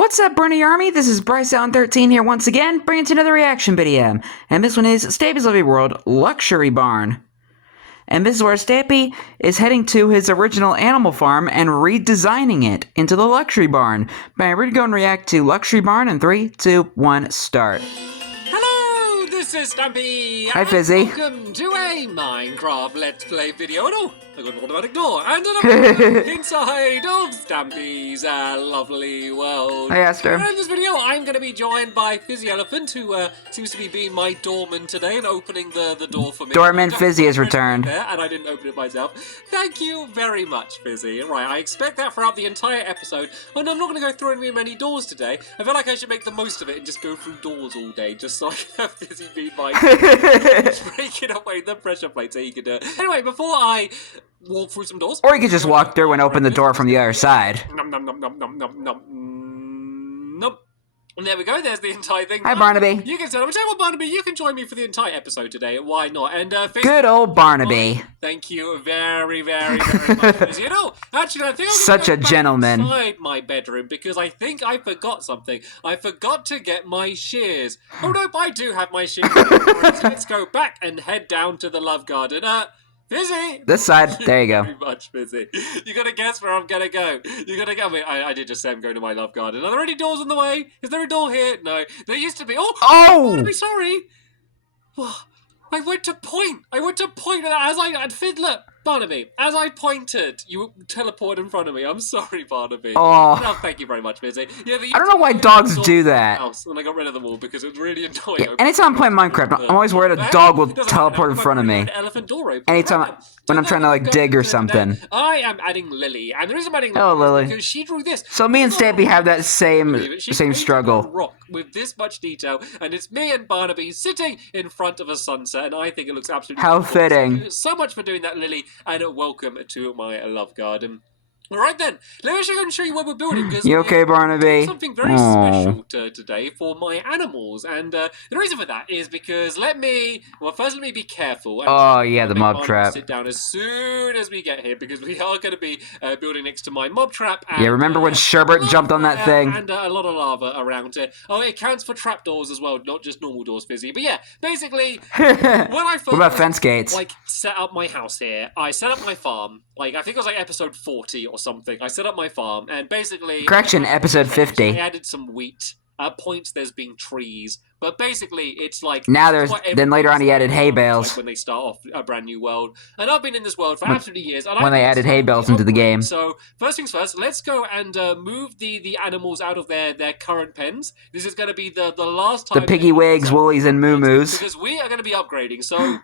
What's up, Bernie Army? This is BryceAllen13 here once again, bringing to another reaction video. And this one is Stampy's Lovely World Luxury Barn. And this is where Stampy is heading to his original animal farm and redesigning it into the Luxury Barn. But we're going to go and react to Luxury Barn in 3, 2, 1, start. Hello, this is Stampy. Hi, Fizzy. Welcome to a Minecraft Let's Play video. No, I got an automatic door. And an inside of Stampy's lovely world. Hi, Esther. And in this video, I'm going to be joined by Fizzy Elephant, who seems to be being my doorman today and opening the door for me. Doorman Fizzy has returned. And I didn't open it myself. Thank you very much, Fizzy. Right, I expect that throughout the entire episode. And I'm not going to go through any many doors today. I feel like I should make the most of it and just go through doors all day, just so I can have Fizzy be my breaking away the pressure plate so he can do it. Anyway, before I walk through some doors. Or you could just walk through and open the door from the other side. Nom nom nom nom nom nom nom. Nope. And there we go, there's the entire thing. Hi, Barnaby. You can tell me, Barnaby, you can join me for the entire episode today. Why not? And Good old Barnaby. Thank you very, very, very much. You know, actually, I think I'm such a gentleman. Inside my bedroom because I think I forgot something. I forgot to get my shears. Oh no, I do have my shears. So let's go back and head down to the love garden. Fizzy! This side, there you go. Very much, Fizzy. You gotta guess where I'm gonna go. You gotta go. Wait, I did just say I'm going to my love garden. Are there any doors on the way? Is there a door here? No. There used to be. Oh! I'm sorry. I went to point. And as Barnaby, as I pointed, you teleported in front of me. I'm sorry, Barnaby. Oh. No, thank you very much, Fizzy. Yeah, I don't know why dogs do that. And I got rid of them all because it was really annoying. Yeah, anytime I'm playing Minecraft, I'm always worried a dog will teleport in front of me. Anytime when I'm trying to like dig or something. I am adding Lily, and the reason I'm adding Hello, Lily. is because she drew this. So me and Stampy have that same struggle. Rock with this much detail, and it's me and Barnaby sitting in front of a sunset, and I think it looks absolutely how beautiful. fitting. Thank you so much for doing that, Lily, and welcome to my love garden. Alright then, let me actually go and show you what we're building. You okay, Barnaby? Something very special today for my animals, and the reason for that is because first let me be careful. Oh yeah, the mob trap. Sit down as soon as we get here because we are going to be building next to my mob trap. And, yeah, remember when Sherbert jumped on that thing? And a lot of lava around it. Oh, it counts for trapdoors as well, not just normal doors, Fizzy. But yeah, basically, when I first what about fence gates? Like set up my house here, I set up my farm. Like I think it was like episode 40 or something. I set up my farm, and basically... Correction, episode 50. I added some wheat. At points, there's been trees. But basically, it's like... Now there's... Then later on, he added hay bales. Like when they start off a brand new world. And I've been in this world for absolutely years. And when they added hay bales into the game. So, first things first, let's go and move the animals out of their current pens. This is going to be the last time... The piggy wigs, woolies, and moo-moos. Because we are going to be upgrading, so...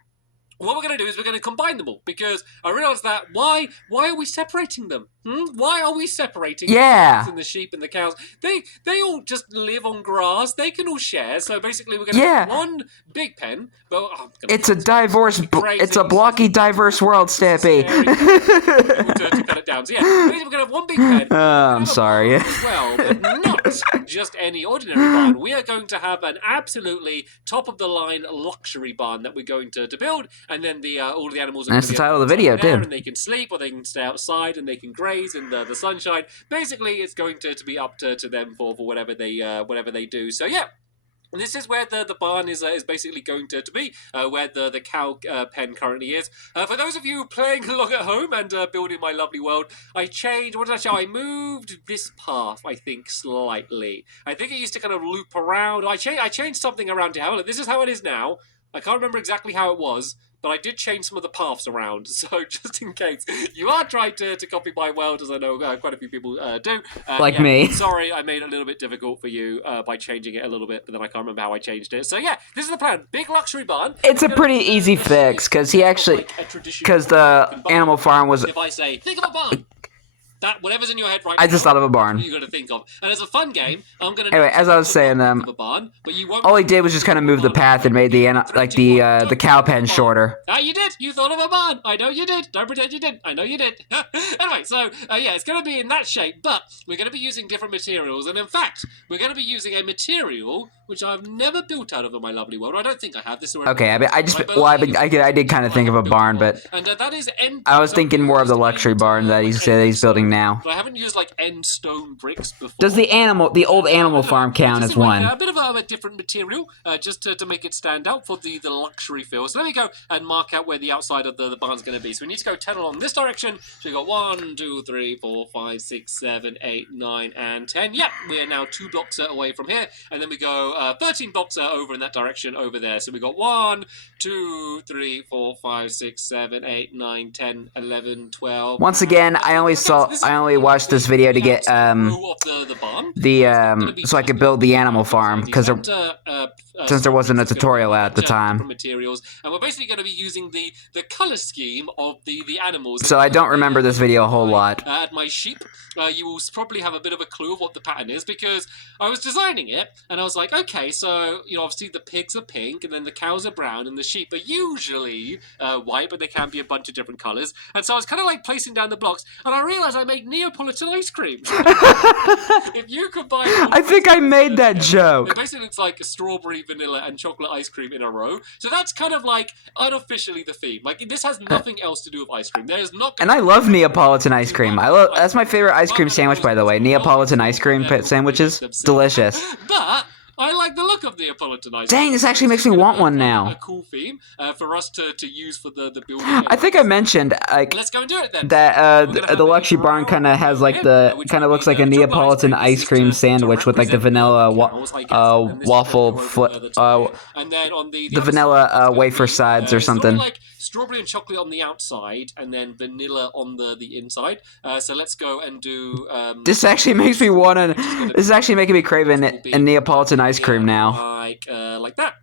What we're going to do is we're going to combine them all, because I realised that why are we separating them? Why are we separating the cows and the sheep and the cows? They all just live on grass. They can all share. So basically, we're going to have one big pen. But it's a diverse, it's a blocky, diverse world, Stampy. to cut it down. So yeah, we're going to have one big pen. I'm sorry. As well, but not just any ordinary barn. We are going to have an absolutely top of the line luxury barn that we're going to build. And then all the animals are that's the title of the video too. And they can sleep, or they can stay outside, and they can graze in the sunshine. Basically, it's going to be up to them for whatever they do. So yeah. And this is where the barn is basically going to be, where the cow pen currently is. For those of you playing along at home and building my lovely world, I changed, what did I show? I moved this path, I think, slightly. I think it used to kind of loop around. I changed something around here. Look, this is how it is now. I can't remember exactly how it was, but I did change some of the paths around, so just in case you are trying to copy my world, as I know quite a few people do. Like me. Sorry, I made it a little bit difficult for you by changing it a little bit, but then I can't remember how I changed it. So yeah, this is the plan. Big luxury barn. It's a pretty easy fix, because he actually... Because the animal farm was... If I say, think of a barn. That, whatever's in your head right now, I just thought of a barn. You got to think of. And as a fun game, I'm going to... Anyway, as I was saying, barn, but you won't all he did was just kind of move the path and made the cow pen shorter. Ah, you did! You thought of a barn! I know you did! Don't pretend you didn't! I know you did! Anyway, so, yeah, it's going to be in that shape, but we're going to be using different materials, and in fact, we're going to be using a material which I've never built out of in my lovely world. I don't think I have this already. Okay, I did kind of think of a barn, but and that is I was thinking more of the luxury barn that he's building now. But I haven't used like end stone bricks before. Does the old animal farm count as one? A bit of a different material, just to make it stand out for the luxury feel. So let me go and mark out where the outside of the barn's going to be. So we need to go 10 along this direction. So we got 1, 2, 3, 4, 5, 6, 7, 8, 9, and 10. Yep, we are now 2 blocks away from here. And then we go 13 blocks over in that direction over there. So we got 1, 2, 3, 4, 5, 6, 7, 8, 9, 10, 11, 12. Once again, I only watched this video to get so I could build the animal farm, because since there wasn't a tutorial at the time. Materials, and we're basically going to be using the color scheme of the animals. So I don't remember this video a whole lot. At my sheep, you will probably have a bit of a clue of what the pattern is, because I was designing it and I was like, okay, so obviously the pigs are pink and then the cows are brown and the sheep are usually white, but they can be a bunch of different colors. And so I was kind of like placing down the blocks, and I realized I make Neapolitan ice cream. If you combine, I think I made that joke. It basically looks like a strawberry, vanilla, and chocolate ice cream in a row. So that's kind of like unofficially the theme. Like, this has nothing else to do with ice cream. There's not. And I love Neapolitan ice cream. That's my favorite ice cream sandwich, by the way. Neapolitan ice cream sandwiches, delicious. But I like the look of Neapolitan ice cream. Dang, this actually makes me want one now. A cool theme for us to use for the building. I think I mentioned let's go and do it then. That the luxury barn kind of has like looks like a Neapolitan ice cream sandwich with like the vanilla waffle and then on the vanilla wafer sides or something. Like strawberry and chocolate on the outside, and then vanilla on the inside. So let's go and do. This actually makes me want to. This is actually making me crave a Neapolitan ice cream now. Like that.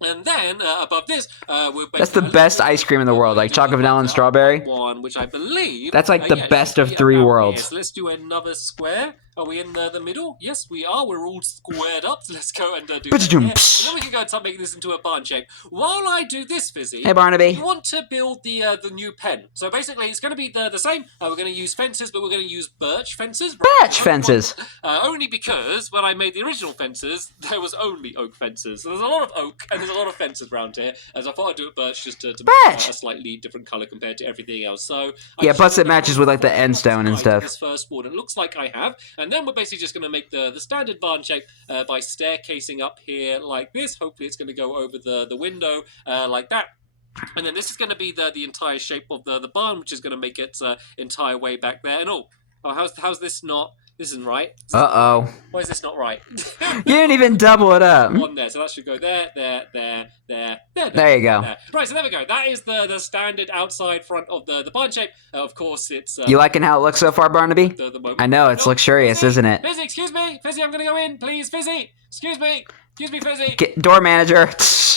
And then above this, that's the best ice cream in the world, like chocolate, vanilla, and strawberry. One, which I believe that's like the best of 3 worlds. So let's do another square. Are we in the middle? Yes, we are. We're all squared up. So let's go and do that. And then we can go and start making this into a barn shape. While I do this, Fizzy, hey Barnaby, we want to build the new pen. So basically, it's going to be the same. We're going to use fences, but we're going to use birch fences. Birch fences. Only because when I made the original fences, there was only oak fences. So there's a lot of oak and there's a lot of fences around here. As I thought I'd do it birch just to make a slightly different color compared to everything else. So yeah, plus it matches with like the end stone and stuff. This first board, it looks like I have, and then we're basically just going to make the standard barn shape by staircasing up here like this. Hopefully it's going to go over the window like that. And then this is going to be the entire shape of the barn, which is going to make its entire way back there. And how's this not? This isn't right. Uh-oh. Why is this not right? You didn't even double it up. One there, so that should go there. There you go. There. Right, so there we go. That is the standard outside front of the barn shape. Of course, it's... you liking how it looks so far, Barnaby? The I know, it's luxurious, Fizzy, isn't it? Fizzy, excuse me. Fizzy, I'm going to go in, please. Fizzy, excuse me. Excuse me, Fizzy. Door manager.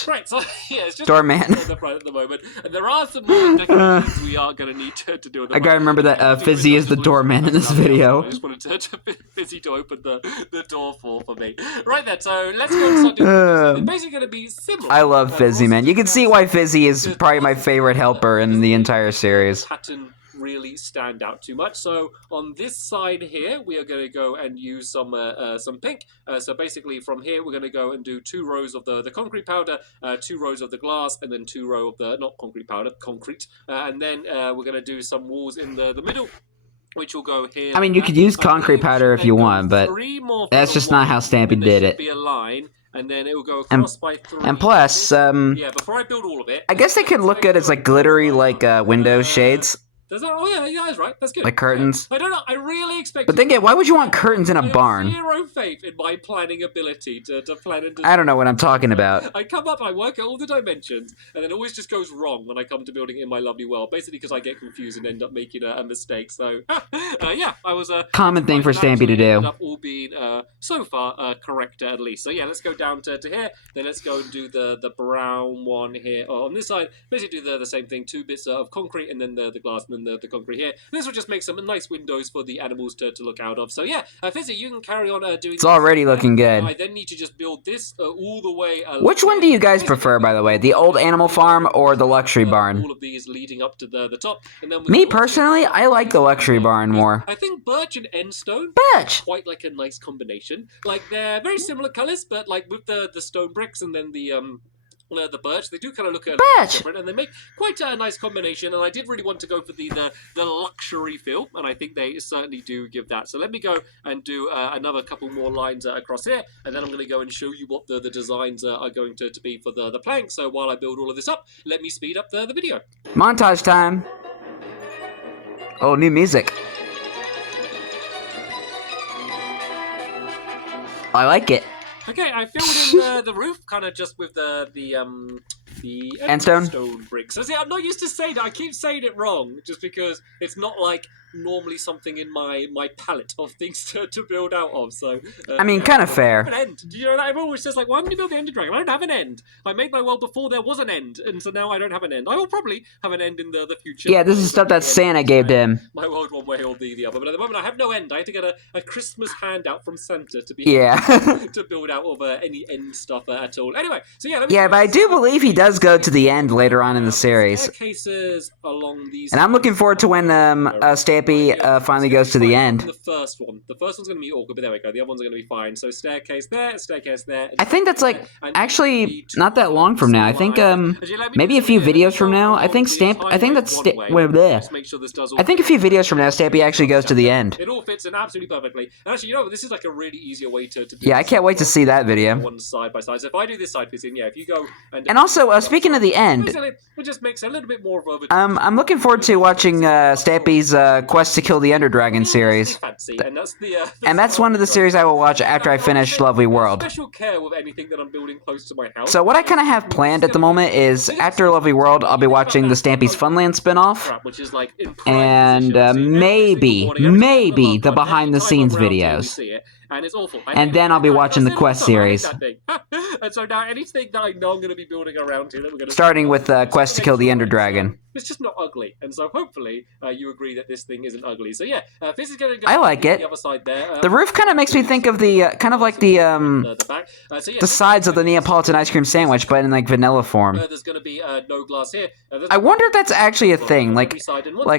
Right, so yeah, it's just doorman on the front at the moment, and there are some more decorations we are going to need to do. I gotta remember that Fizzy is the doorman in this video. I just wanted to Fizzy to open the door for me. Right then, so let's go and start doing this. It's basically going to be similar. I love Fizzy, man. You can see why Fizzy is probably my favorite helper in the entire series. Pattern really stand out too much. So on this side here, we are going to go and use some pink. So basically from here, we're going to go and do 2 rows of the concrete powder, 2 rows of the glass, and then 2 rows of the, not concrete powder, concrete. And then we're going to do some walls in the middle, which will go here. I mean, you could use concrete powder if you want, but that's just not how Stampy did it. Be a line. And then it will go across by 3. And plus, yeah, before I build all of it, I guess they could look good as like glittery, like window shades. Does that? Oh yeah, that's right. That's good. Like curtains. I don't know. I really expect. But then again, why would you want curtains in a barn? I have zero faith in my planning ability to plan and design. I don't know what I'm talking about. I come up, I work out all the dimensions, and then it always just goes wrong when I come to building it in my lovely world. Basically, because I get confused and end up making a mistake. So yeah, I was a common thing for Stampy to do. All being so far correct at least. So yeah, let's go down to here. Then let's go and do the brown one here on this side. Basically, do the same thing. 2 bits of concrete, and then the glass, and then the concrete here. This will just make some nice windows for the animals to look out of. So yeah, Fizzy, you can carry on doing. It's already looking good. I then need to just build this all the way. Which one do you guys prefer, by the way? The old animal farm or the luxury barn? All of these leading up to the top. And then me personally, I like the luxury barn more. I think birch and endstone. Birch. Quite like a nice combination. Like they're very similar colors, but like with the stone bricks and then the the birch. They do kind of look a little bit Birch! different, and they make quite a nice combination. And I did really want to go for the luxury feel, and I think they certainly do give that. So let me go and do another couple more lines across here, and then I'm going to go and show you what the designs are going to be for the plank. So while I build all of this up, let me speed up the video. Montage time. Oh, new music. I like it. Okay, I filled in the roof, kind of just with the Endstone? stone bricks. So see, I'm not used to saying that. I keep saying it wrong, just because it's not like normally something in my palette of things to build out of. So I mean, kind of fair. An end. Do you know that? Everyone always says like, "Why didn't you build the Ender Dragon?" I don't have an end. I made my world before there was an end, and so now I don't have an end. I will probably have an end in the future. Yeah, this is stuff that Santa gave to him. My world one way or the other, but at the moment I have no end. I had to get a Christmas handout from Santa to be to build out of any end stuff at all. Anyway, so yeah. Yeah, but I do believe he does go to the end later on in the series. Staircases along these. And I'm looking forward to when Stampy finally goes to the end. The first one's going to be awkward, but there we go. The other ones are going to be fine. So staircase there, staircase there. I think that's like actually not that long from now. I think maybe a few videos from now. I think I think a few videos from now, Stampy actually goes to the end. It all fits in absolutely perfectly. And actually, you know, this is like a really easier way to yeah, I can't wait to see that video. One side by side. So if I do this side piecing, yeah, if you go and also speaking of the end, it just makes a little bit more of a. I'm looking forward to watching Stampy's Quest to Kill the Ender Dragon series. And that's one of the series I will watch after I finish Lovely World. Special care with anything that I'm building close to my house. So what I kind of have planned at the moment is after Lovely World, I'll be watching the Stampy's Funland spin-off, and maybe the behind-the-scenes videos. And it's awful. And then I'll be watching the Quest series. And so now anything that I know I'm going to be building around here, that we're going to starting with Quest to Kill the Ender Dragon. It's just not ugly, and so hopefully you agree that this thing isn't ugly. So yeah, this is going to go. I like it. The other side there. The roof kind of makes me think of the kind of like the back. the sides of the Neapolitan ice cream sandwich, but in like vanilla form. There's going to be no glass here. I wonder if that's actually a thing, like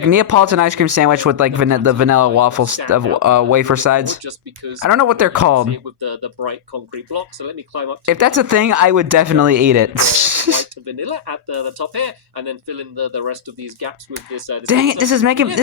Neapolitan ice cream sandwich with like the vanilla waffle wafer sides. Just because I don't know what they're called. With the bright concrete block. So let me climb up. If that's a thing, I would definitely eat it. White vanilla at the top here, and then fill in the rest of these gaps with this. Dang it! This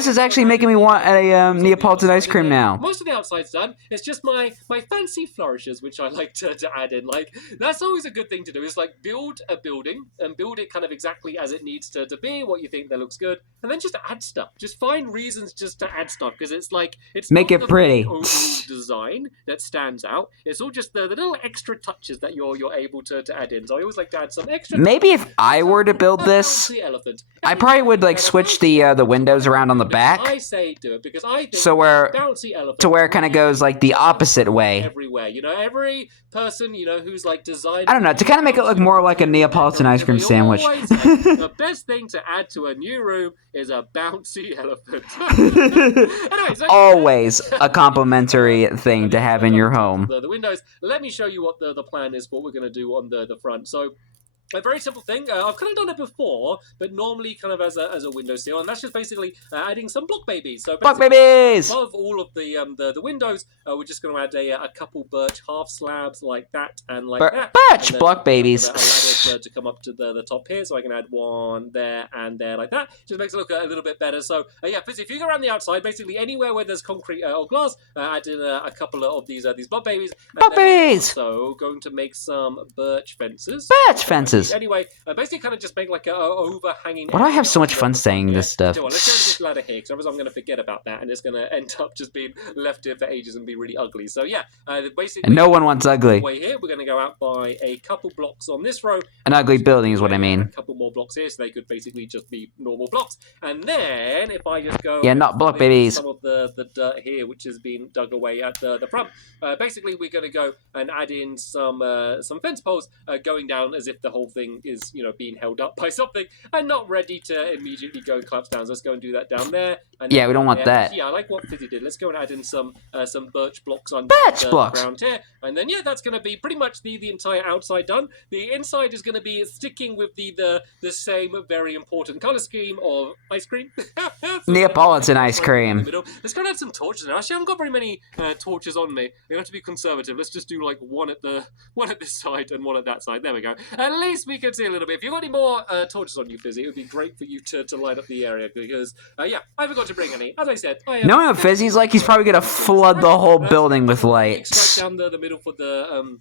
is actually making me want a Neapolitan ice cream now. Most of the outside's done. It's just my fancy flourishes, which I like to add in. Like that's always a good thing to do. Is like build a building and build it kind of exactly as it needs to be, what you think that looks good, and then just add stuff. Just find reasons just to add stuff because it's like it's make it pretty. Overall design that stands out. It's all just the little extra touches that you're able to add in. So I always like to add some extra. Maybe if I were to build this, I probably would like switch the windows around on the back. I say do it because I think so where it kind of goes like the opposite way. Everywhere, you know, every person, you know, who's like designed. I don't know, to kind of make it look more like a Neapolitan ice cream sandwich. The best thing to add to a new room is a bouncy elephant. Anyway, so always a complimentary thing to have in your home. The windows. Let me show you what the plan is for what we're going to do on the front. So a very simple thing. I've kind of done it before, but normally kind of as a windowsill, and that's just basically adding some block babies. So block babies! Above all of the windows, we're just going to add a couple birch half slabs like that and like that. Birch block babies. A ladder to come up to the top here, so I can add one there and there like that. Just makes it look a little bit better. So yeah, if you go around the outside, basically anywhere where there's concrete or glass, add in a couple of these block babies. Block babies. So going to make some birch fences. Birch fences. Anyway, basically kind of just make like a overhanging. Why do I have so much fun saying this stuff? Let's go to this ladder here, because otherwise I'm going to forget about that, and it's going to end up just being left here for ages and be really ugly. So yeah, basically. And no one wants ugly. Way here, we're going to go out by a couple blocks on this row. An ugly building is what I mean. A couple more blocks here, so they could basically just be normal blocks. And then if I just go. Yeah, not block babies. Some of the dirt here, which has been dug away at the front. Basically, we're going to go and add in some fence poles going down as if the whole thing is, you know, being held up by something and not ready to immediately go and collapse down. So let's go and do that down there. And yeah, we don't want that. Yeah, I like what Fizzy did. Let's go and add in some birch blocks on the ground here. And then, yeah, that's going to be pretty much the entire outside done. The inside is going to be sticking with the same very important colour scheme of ice cream. Neapolitan ice cream. Let's go and add some torches now. Actually, I haven't got very many torches on me. We have to be conservative. Let's just do like one at this side and one at that side. There we go. At least least we can see a little bit. If you've got any more torches on you, Fizzy, it would be great for you to light up the area because, yeah, I forgot to bring any. As I said, I No, Fizzy's like he's probably gonna flood the whole building with lights. Stripe down the middle for the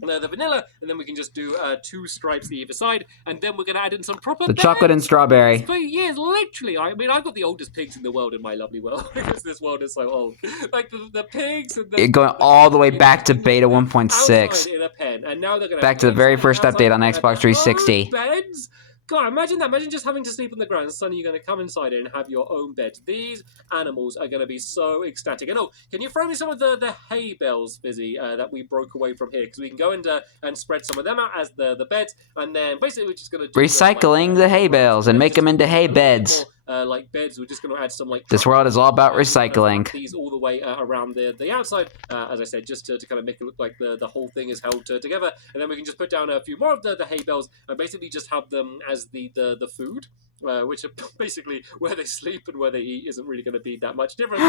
vanilla, and then we can just do 2 stripes either side, and then we're going to add in some proper The chocolate and strawberry. For years, literally. I mean, I've got the oldest pigs in the world in my lovely world, because this world is so old. Like, the pigs... And going all the way back to beta 1.6. In a pen, and now they're going back to the very first update on Xbox 360. Beds? God, imagine that. Imagine just having to sleep on the ground. Suddenly you're going to come inside it and have your own bed. These animals are going to be so ecstatic. And can you throw me some of the hay bales, Fizzy, that we broke away from here? Because we can go and spread some of them out as the beds. And then basically we're just going to... Recycling the hay bales and make them into hay beds. Like beds, we're just going to add some like... This world is all about recycling. These all the way around the outside, as I said, just to kind of make it look like the whole thing is held together. And then we can just put down a few more of the hay bales and basically just have them as the food. Which are basically where they sleep and where they eat isn't really going to be that much different.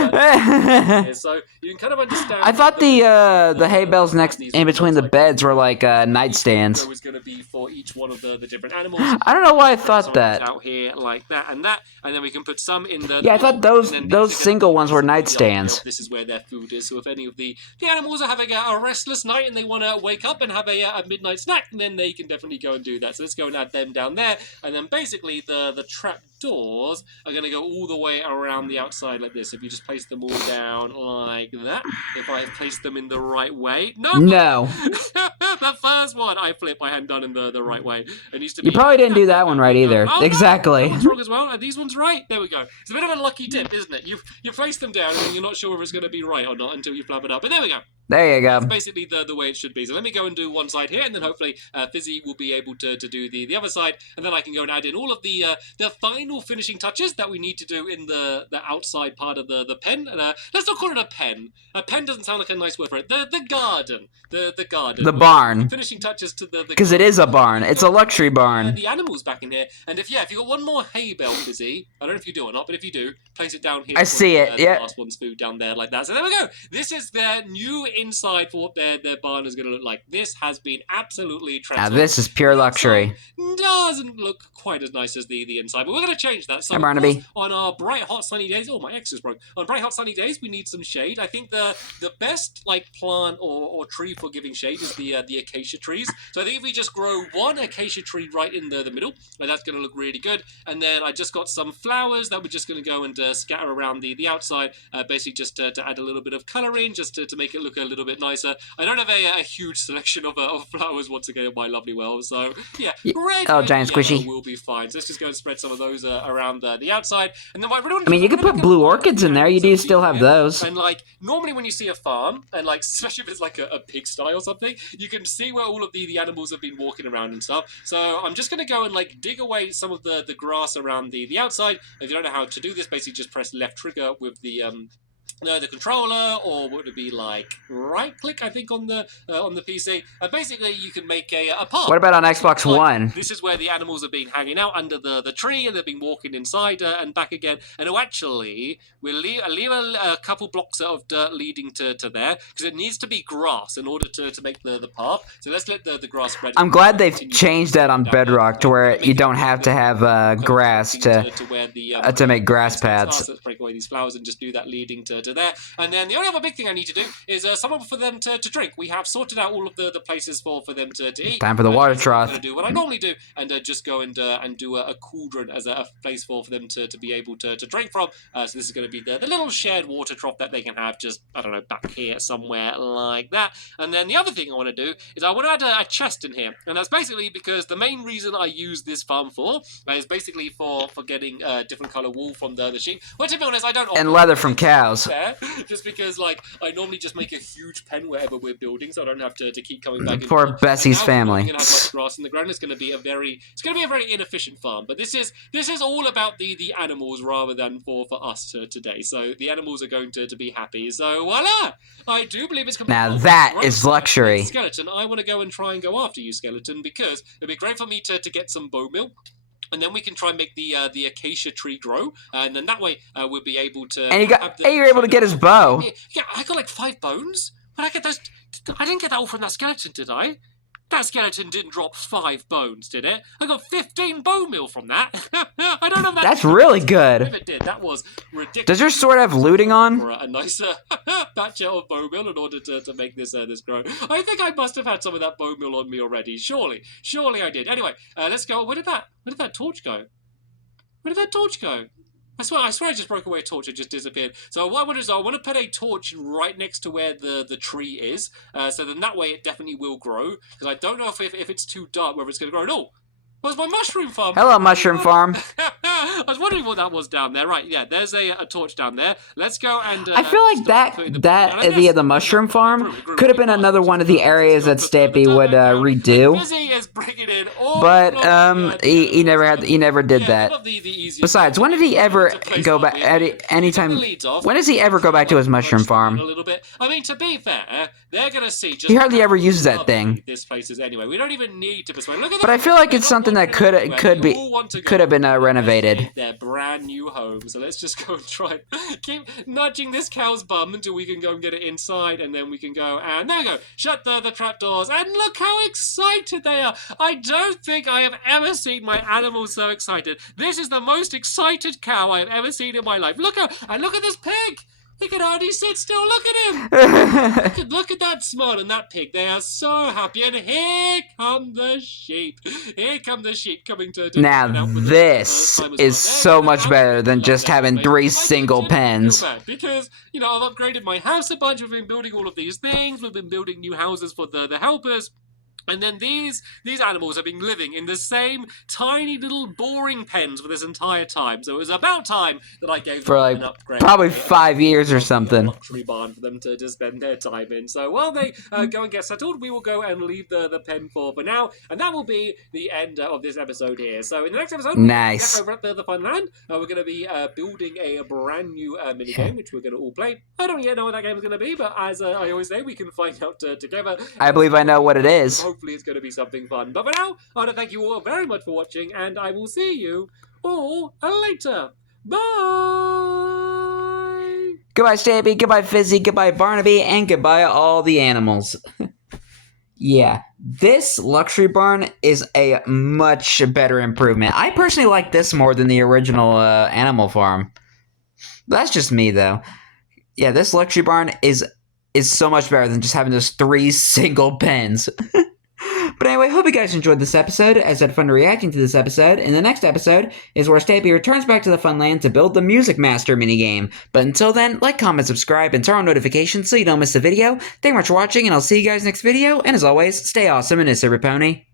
So you can kind of understand. I thought the hay bales next in between the beds were like nightstands. Was going to be for each one of the different animals. I don't know why I thought that. Out here like that, and then we can put some in the. Yeah, I thought those single ones were nightstands. This is where their food is. So if any of the animals are having a restless night and they want to wake up and have a midnight snack, then they can definitely go and do that. So let's go and add them down there, and then basically the trap doors are going to go all the way around the outside like this. If you just place them all down like that, if I place them in the right way. No. The first one I flipped, I hadn't done in the right way. It needs to be. You probably didn't do that one right either. Oh, exactly. No. That one's wrong as well. Are these ones right? There we go. It's a bit of a lucky dip, isn't it? You place them down and then you're not sure if it's going to be right or not until you flap it up. But there we go. There you go. That's basically the way it should be. So let me go and do one side here, and then hopefully Fizzy will be able to do the other side, and then I can go and add in all of the final finishing touches that we need to do in the outside part of the pen. And let's not call it a pen. A pen doesn't sound like a nice word for it. The garden. The garden. The barn. Finishing touches to the because it is a barn. It's a luxury barn. The animals back in here, and if you got one more hay bale, Fizzy, I don't know if you do or not, but if you do, place it down here. I see it. Yeah. The last one's food down there like that. So there we go. This is their new inside for what their barn is going to look like. This has been absolutely transformed. Now this is pure luxury. Doesn't look quite as nice as the inside, but we're going to change that. So Barnaby. On our bright, hot, sunny days, oh, my X is broke. On bright, hot, sunny days, we need some shade. I think the best like plant or tree for giving shade is the acacia trees. So I think if we just grow one acacia tree right in the middle, and that's going to look really good. And then I just got some flowers that we're just going to go and scatter around the outside, basically just to add a little bit of colour in, just to make it look a little bit nicer. I don't have a huge selection of flowers once again in my lovely world, so yeah, red oh, giant squishy will be fine. So let's just go and spread some of those around the outside, and then what I really want I mean, you could put blue orchids in there. You do still have those. And like normally when you see a farm, and like especially if it's like a pigsty or something, you can see where all of the animals have been walking around and stuff. So I'm just gonna go and like dig away some of the grass around the outside. If you don't know how to do this, basically just press left trigger with the controller, or would it be like right click? I think on the PC. And basically, you can make a path. What about on Xbox One? This is where the animals have been hanging out under the tree, and they've been walking inside and back again. And actually, we'll leave a couple blocks of dirt leading to there because it needs to be grass in order to make the path. So let's let the grass spread. I'm glad they've changed that on Bedrock to where you don't have to have grass to make grass paths. Let's break away these flowers and just do that leading to there. And then the only other big thing I need to do is someone for them to drink. We have sorted out all of the places for them to eat. Time for the water trough. I'm going to do what I normally do and just go and do a cauldron as a place for them to be able to drink from. So this is going to be the little shared water trough that they can have just, I don't know, back here somewhere like that. And then the other thing I want to do is I want to add a chest in here. And that's basically because the main reason I use this farm for is basically for getting different colour wool from the sheep. Well, to be honest, I don't... And leather from cows. Just because, like, I normally just make a huge pen wherever we're building, so I don't have to keep coming back. For Bessie's family. We're gonna have much grass in the ground. It's gonna be a very inefficient farm. But this is all about the animals rather than for us today. So the animals are going to be happy. So voila! I do believe it's coming. Now that is luxury. Skeleton, I want to go and try and go after you, Skeleton, because it'd be great for me to get some bone meal. And then we can try and make the acacia tree grow, and then that way we'll be able to. And you're able to get his bow. Yeah, I got like 5 bones. But I get those. I didn't get that all from that skeleton, did I? That skeleton didn't drop 5 bones, did it? I got 15 bone meal from that. I don't know if That's really good. If it did, that was ridiculous. Does your sword have looting on? For a nicer batch of bone meal in order to make this grow. I think I must have had some of that bone meal on me already. Surely I did. Anyway, let's go. Where did that torch go? Where did that torch go? I swear I just broke away a torch and just disappeared. So what I want to do is I want to put a torch right next to where the tree is. So then that way it definitely will grow. Because I don't know if it's too dark whether it's going to grow. No! Where's my mushroom farm? Hello, mushroom farm. I was wondering what that was down there. Right, yeah, there's a torch down there. Let's go and... I feel like the mushroom farm could have been another one of the areas that Stampy would redo. But he never did that. Besides, when did he ever go back? When does he ever go back to his mushroom farm? I mean, to be fair, they're gonna see. He hardly ever uses that thing. This place is anyway. We don't even need to persuade. Look at that. But I feel like it's something that could have been renovated. Their brand new home. So let's just go and try keep nudging this cow's bum until we can go and get it inside, and then we can go and there we go. Shut the trapdoors, and look how excited they are. I don't think I have ever seen my animals so excited. This is the most excited cow I have ever seen in my life. Look at this pig. He can hardly sit still. Look at him. Look at that smile and that pig. They are so happy. And here come the sheep. Here come the sheep coming to... Now this is so much better than just having 3 single pens. Because, you know, I've upgraded my house a bunch. We've been building all of these things. We've been building new houses for the helpers. And then these animals have been living in the same tiny little boring pens for this entire time. So it was about time that I gave them an upgrade. Probably 5 years or something. Luxury barn for them to spend their time in. So while they go and get settled, we will go and leave the pen for now. And that will be the end of this episode here. So in the next episode, nice. Over at the Fun Land, we're going to be building a brand new minigame, which we're going to all play. I don't yet know what that game is going to be, but as I always say, we can find out together. I believe I know what it is. Hopefully it's going to be something fun. But for now, I want to thank you all very much for watching, and I will see you all later. Bye! Goodbye, Stampy, goodbye, Fizzy, goodbye, Barnaby, and goodbye, all the animals. Yeah, this luxury barn is a much better improvement. I personally like this more than the original animal farm. That's just me, though. Yeah, this luxury barn is so much better than just having those 3 single pens. But anyway, hope you guys enjoyed this episode, as I had fun reacting to this episode. And the next episode is where Stampy returns back to the Funland to build the Music Master minigame. But until then, like, comment, subscribe, and turn on notifications so you don't miss a video. Thank you much for watching, and I'll see you guys next video. And as always, stay awesome and it's every pony.